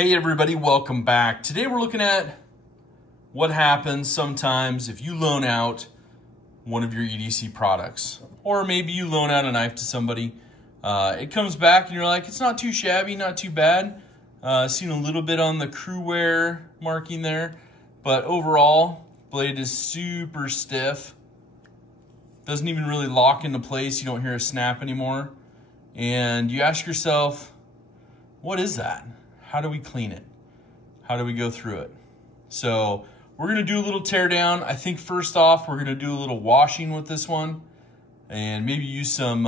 Hey everybody, welcome back. Today we're looking at what happens sometimes if you loan out one of your EDC products. Or maybe you loan out a knife to somebody. It comes back and you're like, it's not too shabby, not too bad. Seen a little bit on the crew wear marking there. But overall, blade is super stiff. Doesn't even really lock into place. You don't hear a snap anymore. And you ask yourself, what is that? How do we clean it? How do we go through it? So we're gonna do a little tear down. I think first off, we're gonna do a little washing with this one and maybe use some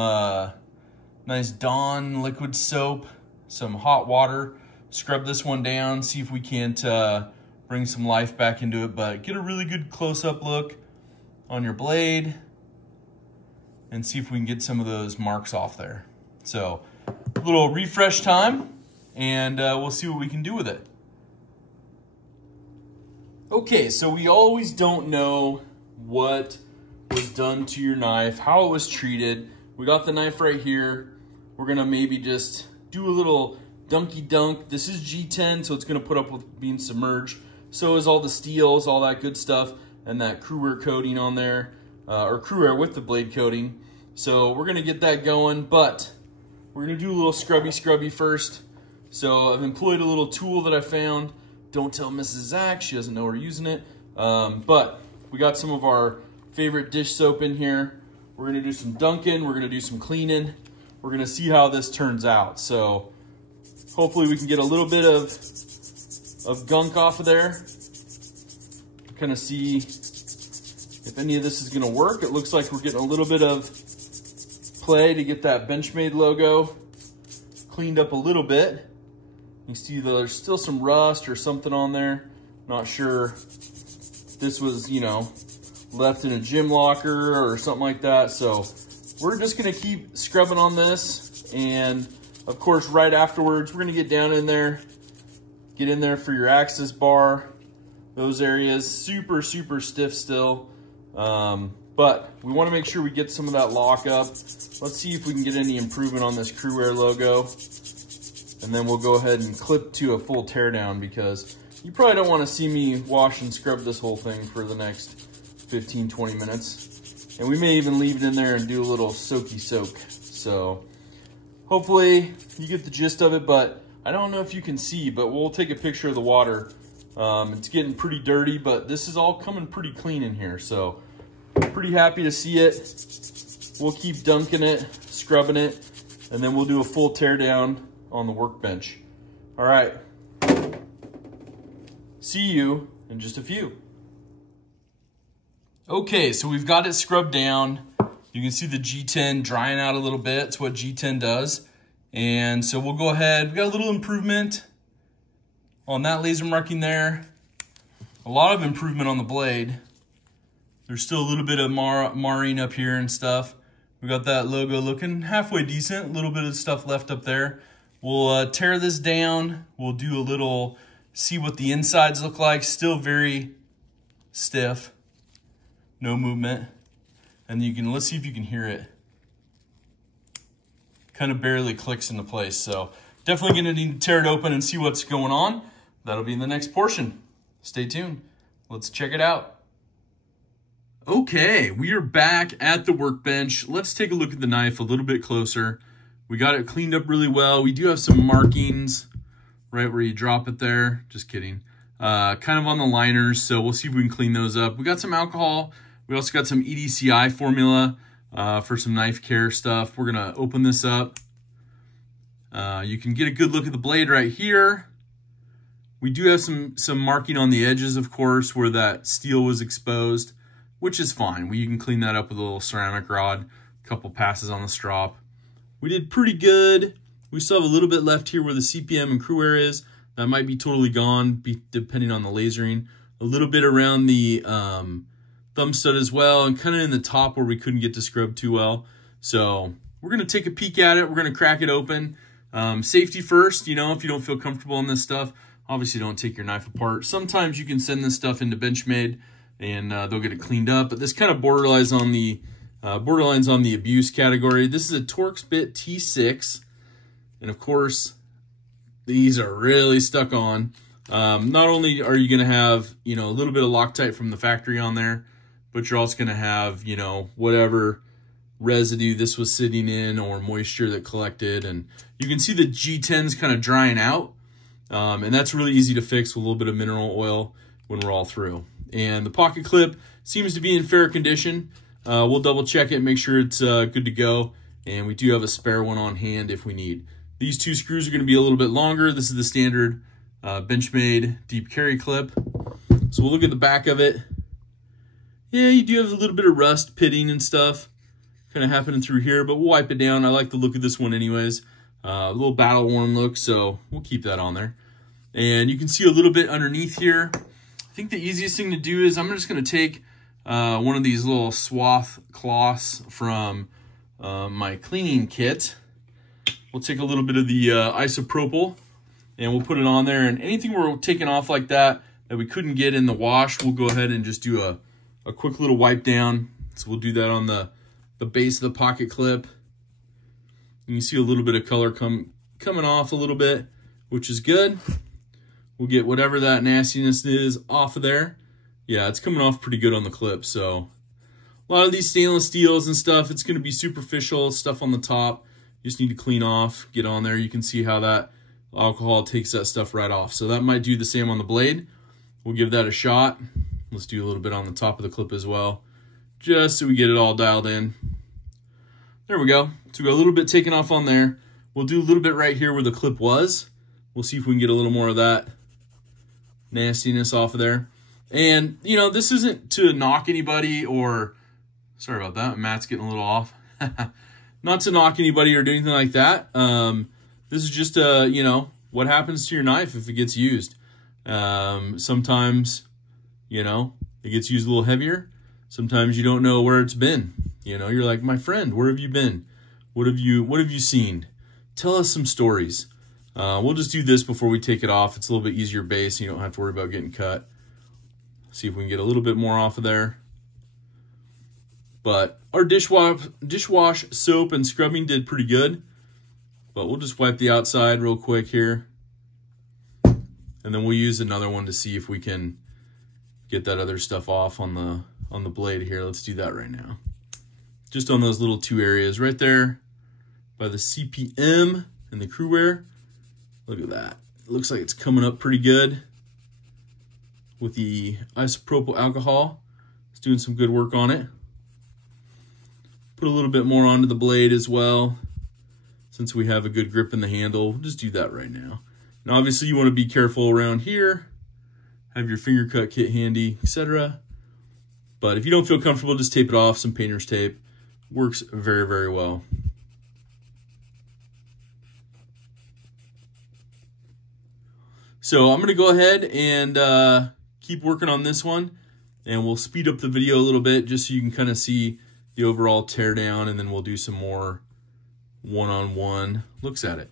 nice Dawn liquid soap, some hot water, scrub this one down, see if we can't bring some life back into it, but get a really good close-up look on your blade and see if we can get some of those marks off there. So a little refresh time, and we'll see what we can do with it. Okay, so we always don't know what was done to your knife, how it was treated. We got the knife right here. We're gonna maybe just do a little dunky dunk. This is G10, so it's gonna put up with being submerged. So is all the steels, all that good stuff, and that crew wear coating on there, or crew wear with the blade coating. So we're gonna get that going, but we're gonna do a little scrubby first. So I've employed a little tool that I found. Don't tell Mrs. Zach, she doesn't know we're using it. But we got some of our favorite dish soap in here. We're gonna do some dunking, we're gonna do some cleaning. We're gonna see how this turns out. So hopefully we can get a little bit of gunk off of there. Kind of see if any of this is gonna work. It looks like we're getting a little bit of play to get that benchmade logo cleaned up a little bit. You see there's still some rust or something on there. Not sure if this was, you know, left in a gym locker or something like that. So we're just gonna keep scrubbing on this. And of course, right afterwards, we're gonna get down in there, get in there for your access bar. Those areas, super stiff still. But we wanna make sure we get some of that lock up. Let's see if we can get any improvement on this crew wear logo. And then we'll go ahead and clip to a full teardown, because you probably don't want to see me wash and scrub this whole thing for the next 15-20 minutes. And we may even leave it in there and do a little soaky soak. So hopefully you get the gist of it, but I don't know if you can see, but we'll take a picture of the water. It's getting pretty dirty, but this is all coming pretty clean in here. So pretty happy to see it. We'll keep dunking it, scrubbing it, and then we'll do a full teardown on the workbench. All right, see you in just a few. Okay, so we've got it scrubbed down. You can see the G10 drying out a little bit. It's what G10 does. And so we'll go ahead, we got a little improvement on that laser marking there. A lot of improvement on the blade. There's still a little bit of marring up here and stuff. We got that logo looking halfway decent, a little bit of stuff left up there. We'll tear this down. We'll do a little, see what the insides look like. Still very stiff, no movement. And you can, let's see if you can hear it. Kind of barely clicks into place. So definitely gonna need to tear it open and see what's going on. That'll be in the next portion. Stay tuned. Let's check it out. Okay, we are back at the workbench. Let's take a look at the knife a little bit closer. We got it cleaned up really well. We do have some markings right where you drop it there. Just kidding. Kind of on the liners, so we'll see if we can clean those up. We got some alcohol. We also got some EDCI formula for some knife care stuff. We're gonna open this up. You can get a good look at the blade right here. We do have some marking on the edges, of course, where that steel was exposed, which is fine. You can clean that up with a little ceramic rod, a couple passes on the strop. We did pretty good. We still have a little bit left here where the CPM and crew wear is. That might be totally gone, depending on the lasering. A little bit around the thumb stud as well, and kind of in the top where we couldn't get to scrub too well. So we're gonna take a peek at it. We're gonna crack it open. Safety first, you know, if you don't feel comfortable in this stuff, obviously don't take your knife apart. Sometimes you can send this stuff into benchmade and they'll get it cleaned up, but this kind of borderlines on the abuse category. This is a Torx bit T6, and of course these are really stuck on. Not only are you going to have, you know, a little bit of Loctite from the factory on there, but you're also going to have, you know, whatever residue this was sitting in or moisture that collected. And you can see the G10's kind of drying out. And that's really easy to fix with a little bit of mineral oil when we're all through. And the pocket clip seems to be in fair condition. We'll double check it, make sure it's good to go. And we do have a spare one on hand if we need. These two screws are going to be a little bit longer. This is the standard benchmade deep carry clip. So we'll look at the back of it. Yeah, you do have a little bit of rust pitting and stuff kind of happening through here, but we'll wipe it down. I like the look of this one anyways. A little battle worn look, so we'll keep that on there. And you can see a little bit underneath here. I think the easiest thing to do is I'm just going to take one of these little swath cloths from my cleaning kit. We'll take a little bit of the isopropyl and we'll put it on there. And anything we're taking off like that we couldn't get in the wash, we'll go ahead and just do a quick little wipe down. So we'll do that on the base of the pocket clip. You can see a little bit of color coming off a little bit, which is good. We'll get whatever that nastiness is off of there. Yeah, it's coming off pretty good on the clip. So a lot of these stainless steels and stuff, it's going to be superficial stuff on the top. You just need to clean off, get on there. You can see how that alcohol takes that stuff right off. So that might do the same on the blade. We'll give that a shot. Let's do a little bit on the top of the clip as well, just so we get it all dialed in. There we go. So we got a little bit taken off on there. We'll do a little bit right here where the clip was. We'll see if we can get a little more of that nastiness off of there. And, you know, this isn't to knock anybody or, sorry about that, Matt's getting a little off. Not to knock anybody or do anything like that. This is just, you know, what happens to your knife if it gets used. Sometimes, you know, it gets used a little heavier. Sometimes you don't know where it's been. You know, you're like, my friend, where have you been? What have you seen? Tell us some stories. We'll just do this before we take it off. It's a little bit easier base. You don't have to worry about getting cut. See if we can get a little bit more off of there. But our dishwash soap and scrubbing did pretty good. But we'll just wipe the outside real quick here. And then we'll use another one to see if we can get that other stuff off on the blade here. Let's do that right now. Just on those little two areas right there by the CPM and the crew wear. Look at that. It looks like it's coming up pretty good with the isopropyl alcohol. It's doing some good work on it. Put a little bit more onto the blade as well. Since we have a good grip in the handle, we'll just do that right now. And obviously you want to be careful around here. Have your finger cut kit handy, etc. But if you don't feel comfortable, just tape it off. Some painter's tape works very, very well. So I'm going to go ahead and keep working on this one. And we'll speed up the video a little bit just so you can kind of see the overall tear down. And then we'll do some more one-on-one looks at it.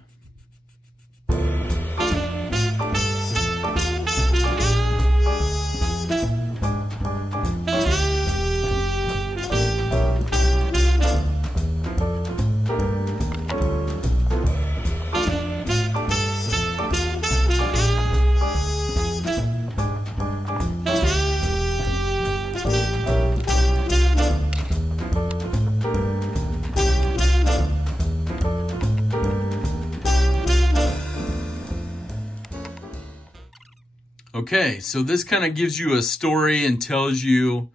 Okay, so this kind of gives you a story and tells you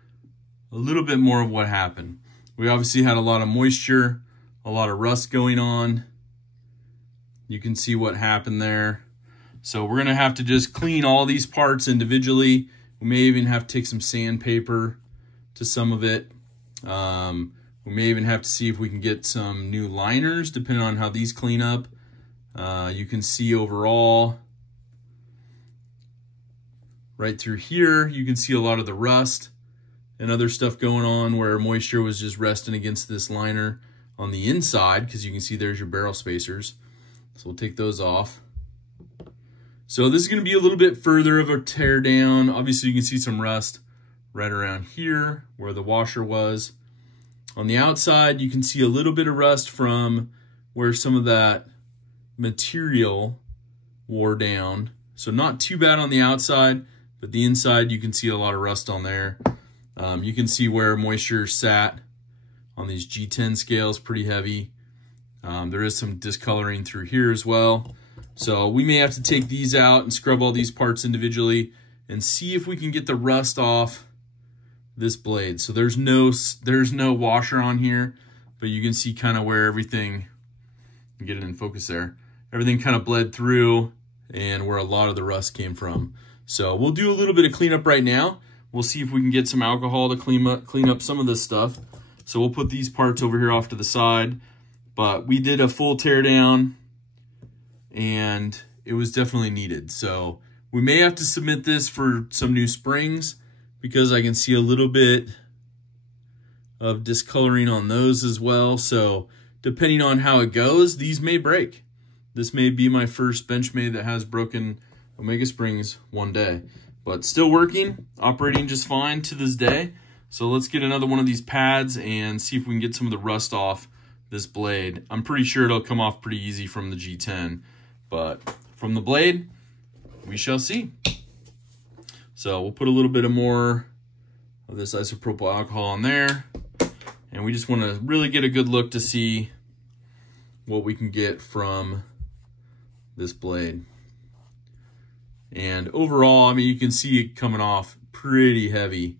a little bit more of what happened. We obviously had a lot of moisture, a lot of rust going on. You can see what happened there. So we're gonna have to just clean all these parts individually. We may even have to take some sandpaper to some of it. We may even have to see if we can get some new liners depending on how these clean up. You can see overall, right through here, you can see a lot of the rust and other stuff going on where moisture was just resting against this liner on the inside, because you can see there's your barrel spacers. So we'll take those off. So this is going to be a little bit further of a tear down. Obviously you can see some rust right around here where the washer was. On the outside, you can see a little bit of rust from where some of that material wore down. So not too bad on the outside, but the inside you can see a lot of rust on there. You can see where moisture sat on these G10 scales, pretty heavy. There is some discoloring through here as well. So we may have to take these out and scrub all these parts individually and see if we can get the rust off this blade. So there's no washer on here, but you can see kind of where everything, get it in focus there, everything kind of bled through and where a lot of the rust came from. So we'll do a little bit of cleanup right now. We'll see if we can get some alcohol to clean up some of this stuff. So we'll put these parts over here off to the side. But we did a full tear down and it was definitely needed. So we may have to submit this for some new springs because I can see a little bit of discoloring on those as well. So depending on how it goes, these may break. This may be my first benchmade that has broken Omega springs one day, but still working, operating just fine to this day. So let's get another one of these pads and see if we can get some of the rust off this blade. I'm pretty sure it'll come off pretty easy from the G10, but from the blade, we shall see. So we'll put a little bit more of this isopropyl alcohol on there, and we just want to really get a good look to see what we can get from this blade. And overall, I mean, you can see it coming off pretty heavy,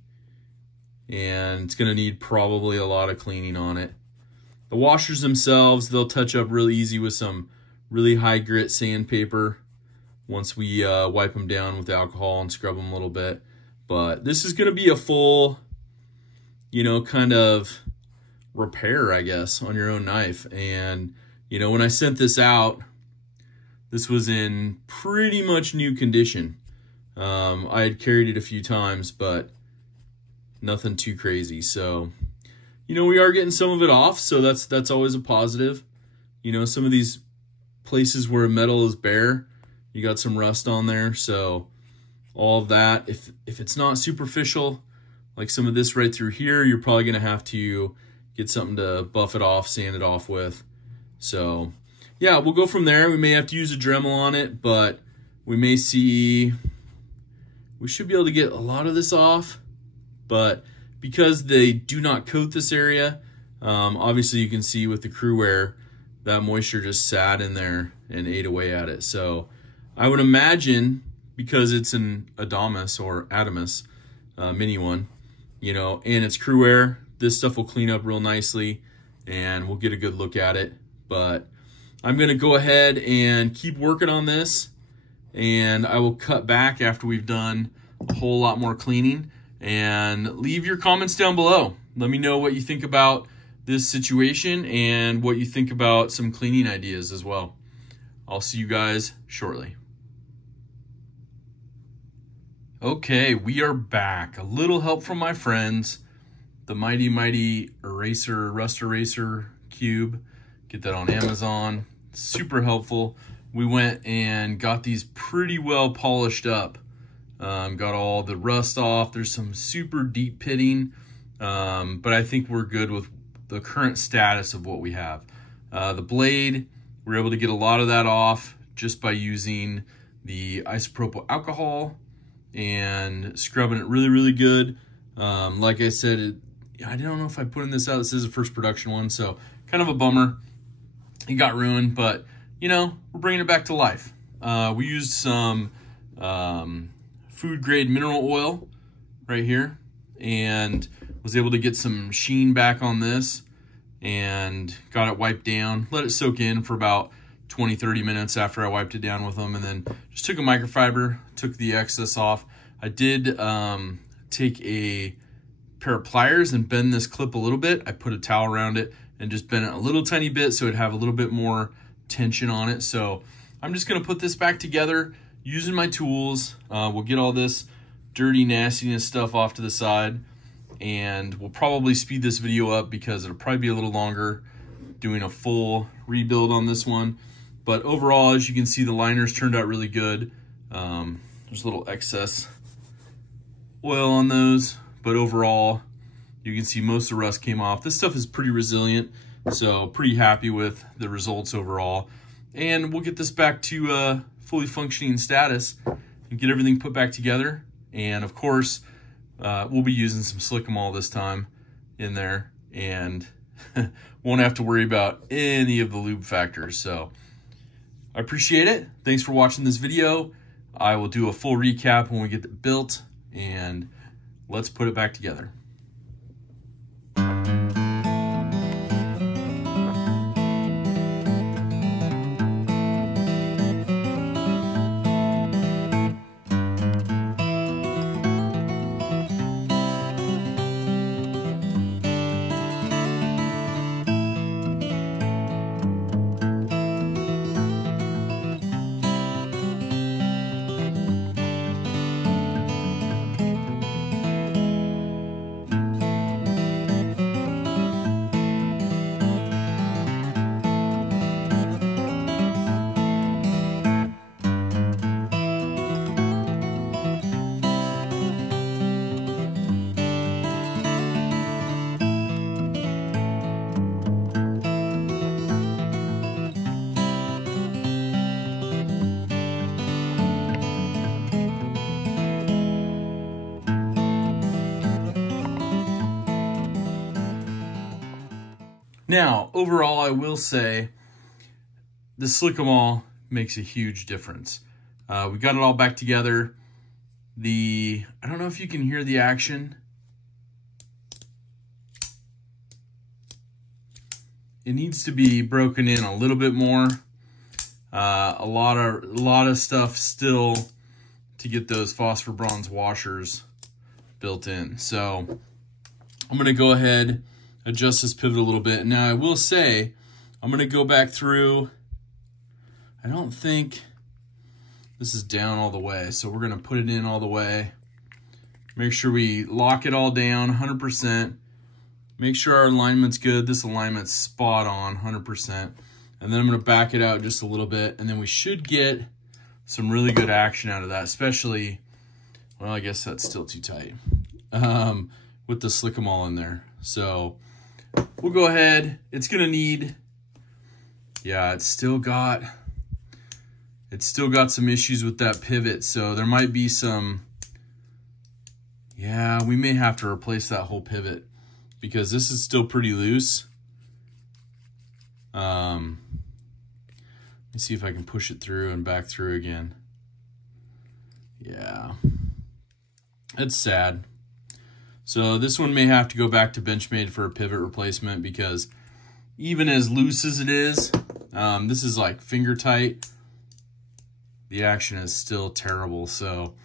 and it's going to need probably a lot of cleaning on it. The washers themselves, they'll touch up really easy with some really high grit sandpaper once we wipe them down with alcohol and scrub them a little bit. But this is going to be a full, you know, kind of repair, I guess, on your own knife. And, you know, when I sent this out, this was in pretty much new condition. I had carried it a few times, but nothing too crazy. So, you know, we are getting some of it off, so that's always a positive. You know, some of these places where metal is bare, you got some rust on there, so all of that, if it's not superficial, like some of this right through here, you're probably gonna have to get something to buff it off, sand it off with. So yeah, we'll go from there. We may have to use a Dremel on it, but we may see, we should be able to get a lot of this off, but because they do not coat this area, obviously you can see with the crew wear, that moisture just sat in there and ate away at it. So I would imagine, because it's an Adamas or Adamas mini one, you know, and it's crew wear, this stuff will clean up real nicely and we'll get a good look at it. But I'm gonna go ahead and keep working on this, and I will cut back after we've done a whole lot more cleaning. And leave your comments down below. Let me know what you think about this situation and what you think about some cleaning ideas as well. I'll see you guys shortly. Okay, we are back. A little help from my friends. The Mighty Eraser, Rust Eraser Cube. Get that on Amazon. Super helpful. We went and got these pretty well polished up. Got all the rust off. There's some super deep pitting, but I think we're good with the current status of what we have. The blade, we're able to get a lot of that off just by using the isopropyl alcohol and scrubbing it really, really good. Like I said, I don't know if I put in this out. This is the first production one, so kind of a bummer. It got ruined, but you know, we're bringing it back to life. We used some food grade mineral oil right here and was able to get some sheen back on this and got it wiped down, let it soak in for about 20-30 minutes after I wiped it down with them, and then just took a microfiber, took the excess off. I did take a pair of pliers and bend this clip a little bit. I put a towel around it and just bent it a little tiny bit so it'd have a little bit more tension on it. So I'm just gonna put this back together using my tools. We'll get all this dirty nastiness stuff off to the side, and we'll probably speed this video up because it'll probably be a little longer doing a full rebuild on this one. But overall, as you can see, the liners turned out really good. There's a little excess oil on those, but overall, you can see most of the rust came off. This stuff is pretty resilient, so pretty happy with the results overall. And we'll get this back to fully functioning status and get everything put back together. And of course, we'll be using some Slick-O-Mall this time in there, and won't have to worry about any of the lube factors. So I appreciate it. Thanks for watching this video. I will do a full recap when we get it built, and let's put it back together. Now, overall, I will say the Slick-O-Mall makes a huge difference. We got it all back together. I don't know if you can hear the action. It needs to be broken in a little bit more. A lot of stuff still to get those phosphor bronze washers built in. So I'm going to go ahead, adjust this pivot a little bit. Now I will say, I'm gonna go back through. I don't think this is down all the way, so we're gonna put it in all the way. Make sure we lock it all down 100%. Make sure our alignment's good. This alignment's spot on 100%. And then I'm gonna back it out just a little bit, and then we should get some really good action out of that, especially, well, I guess that's still too tight, with the Slick-O-Mall in there. So we'll go ahead. It's gonna need, yeah, it's still got some issues with that pivot. So there might be some, yeah, we may have to replace that whole pivot because this is still pretty loose. Let me see if I can push it through and back through again. Yeah, it's sad. So this one may have to go back to benchmade for a pivot replacement, because even as loose as it is, this is like finger tight. The action is still terrible. So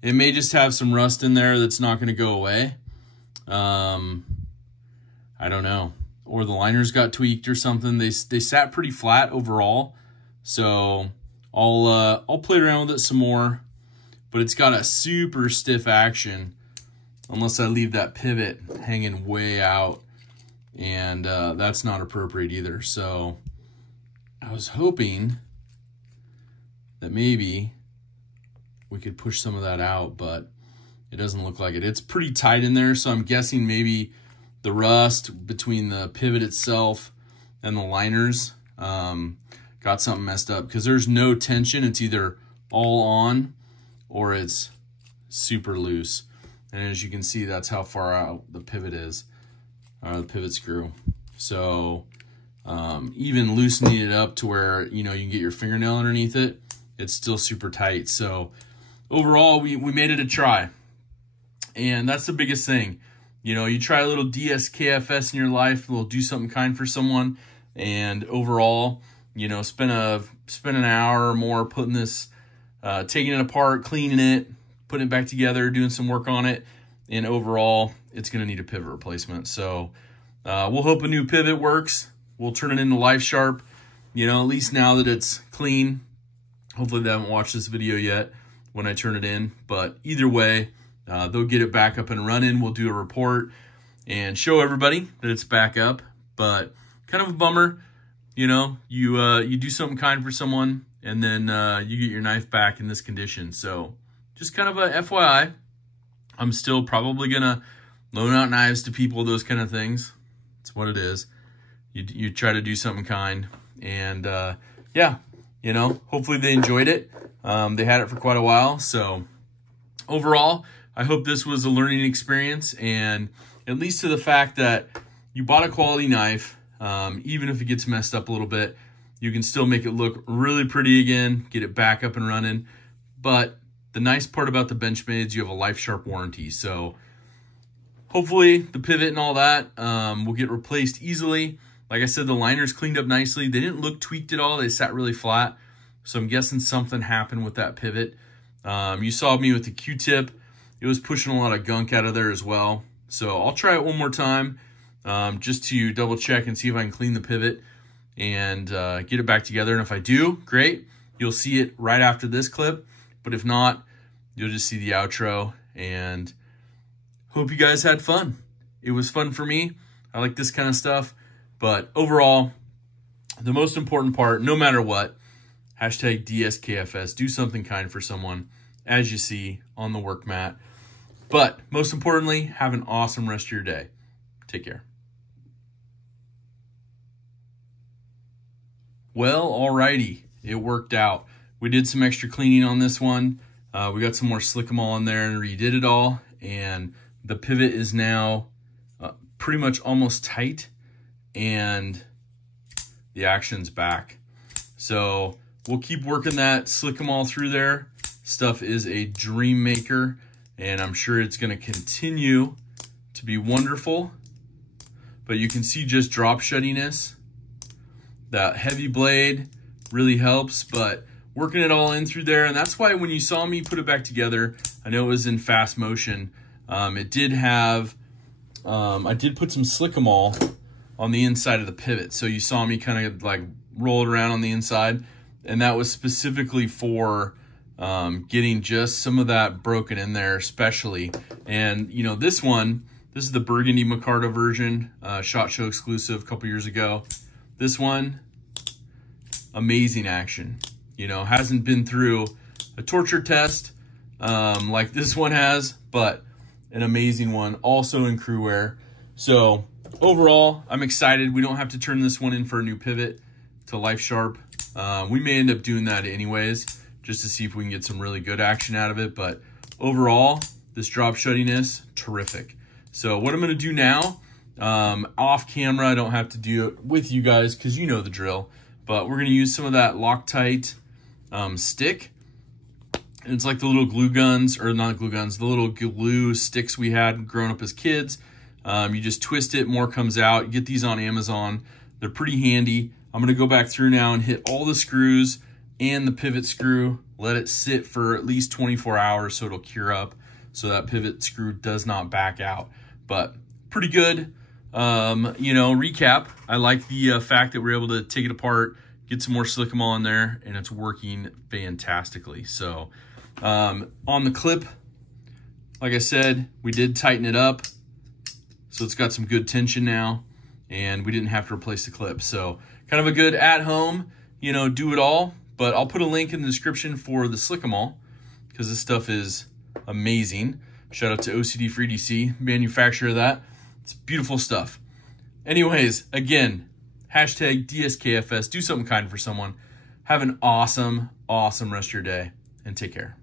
it may just have some rust in there that's not going to go away. I don't know. Or the liners got tweaked or something. They sat pretty flat overall. So I'll play around with it some more, but it's got a super stiff action. Unless I leave that pivot hanging way out, and that's not appropriate either. So I was hoping that maybe we could push some of that out, but it doesn't look like it. It's pretty tight in there, so I'm guessing maybe the rust between the pivot itself and the liners got something messed up, because there's no tension. It's either all on or it's super loose. And as you can see, that's how far out the pivot is, the pivot screw. So even loosening it up to where, you know, you can get your fingernail underneath it, it's still super tight. So overall, we made it a try. And that's the biggest thing. You know, you try a little DSKFS in your life, a little do something kind for someone, and overall, you know, spend an hour or more putting this, taking it apart, cleaning it, putting it back together, doing some work on it, and overall, it's going to need a pivot replacement. So we'll hope a new pivot works. We'll turn it into Life Sharp, you know, at least now that it's clean. Hopefully they haven't watched this video yet when I turn it in, but either way, they'll get it back up and running. We'll do a report and show everybody that it's back up, but kind of a bummer. You know, you do something kind for someone, and then you get your knife back in this condition. So just kind of a FYI, I'm still probably going to loan out knives to people, those kind of things. It's what it is. You try to do something kind. And yeah, you know, hopefully they enjoyed it. They had it for quite a while. So overall, I hope this was a learning experience, and at least to the fact that you bought a quality knife, even if it gets messed up a little bit, you can still make it look really pretty again, get it back up and running. But the nice part about the Benchmade is you have a life sharp warranty. So hopefully the pivot and all that will get replaced easily. Like I said, the liners cleaned up nicely. They didn't look tweaked at all. They sat really flat. So I'm guessing something happened with that pivot. You saw me with the Q-tip. It was pushing a lot of gunk out of there as well. So I'll try it one more time just to double check and see if I can clean the pivot and get it back together. And if I do, great. You'll see it right after this clip. But if not, you'll just see the outro. And hope you guys had fun. It was fun for me. I like this kind of stuff. But overall, the most important part, no matter what, hashtag DSKFS, do something kind for someone, as you see on the work mat. But most importantly, have an awesome rest of your day. Take care. Well, alrighty, it worked out. We did some extra cleaning on this one. We got some more Slick-em-all in there and redid it all. And the pivot is now pretty much almost tight, and the action's back. So we'll keep working that Slick-em-all through there. Stuff is a dream maker, and I'm sure it's going to continue to be wonderful. But you can see just drop shuttiness. That heavy blade really helps, but working it all in through there. And that's why when you saw me put it back together, I know it was in fast motion. It did have, I did put some Slick-em-all on the inside of the pivot. So you saw me kind of like roll it around on the inside. And that was specifically for getting just some of that broken in there, especially. And, you know, this one, this is the Burgundy Micarta version, SHOT Show exclusive a couple years ago. This one, amazing action. You know, hasn't been through a torture test like this one has, but an amazing one, also in crew wear. So overall, I'm excited. We don't have to turn this one in for a new pivot to Life Sharp. We may end up doing that anyways, just to see if we can get some really good action out of it. But overall, this drop shuttiness, terrific. So what I'm going to do now, off camera, I don't have to do it with you guys because you know the drill, but we're going to use some of that Loctite stick. And it's like the little glue guns, or not glue guns, the little glue sticks we had growing up as kids. You just twist it, more comes out. You get these on Amazon. They're pretty handy. I'm going to go back through now and hit all the screws and the pivot screw. Let it sit for at least 24 hours so it'll cure up, so that pivot screw does not back out. But pretty good. You know, recap. I like the fact that we're able to take it apart, get some more Slick-em-all in there, and it's working fantastically. So on the clip, like I said, we did tighten it up. So it's got some good tension now, and we didn't have to replace the clip. So kind of a good at-home, you know, do it all. But I'll put a link in the description for the Slick-em-all because this stuff is amazing. Shout out to OCD for EDC, manufacturer of that. It's beautiful stuff. Anyways, again, hashtag DSKFS. Do something kind for someone. Have an awesome, awesome rest of your day, and take care.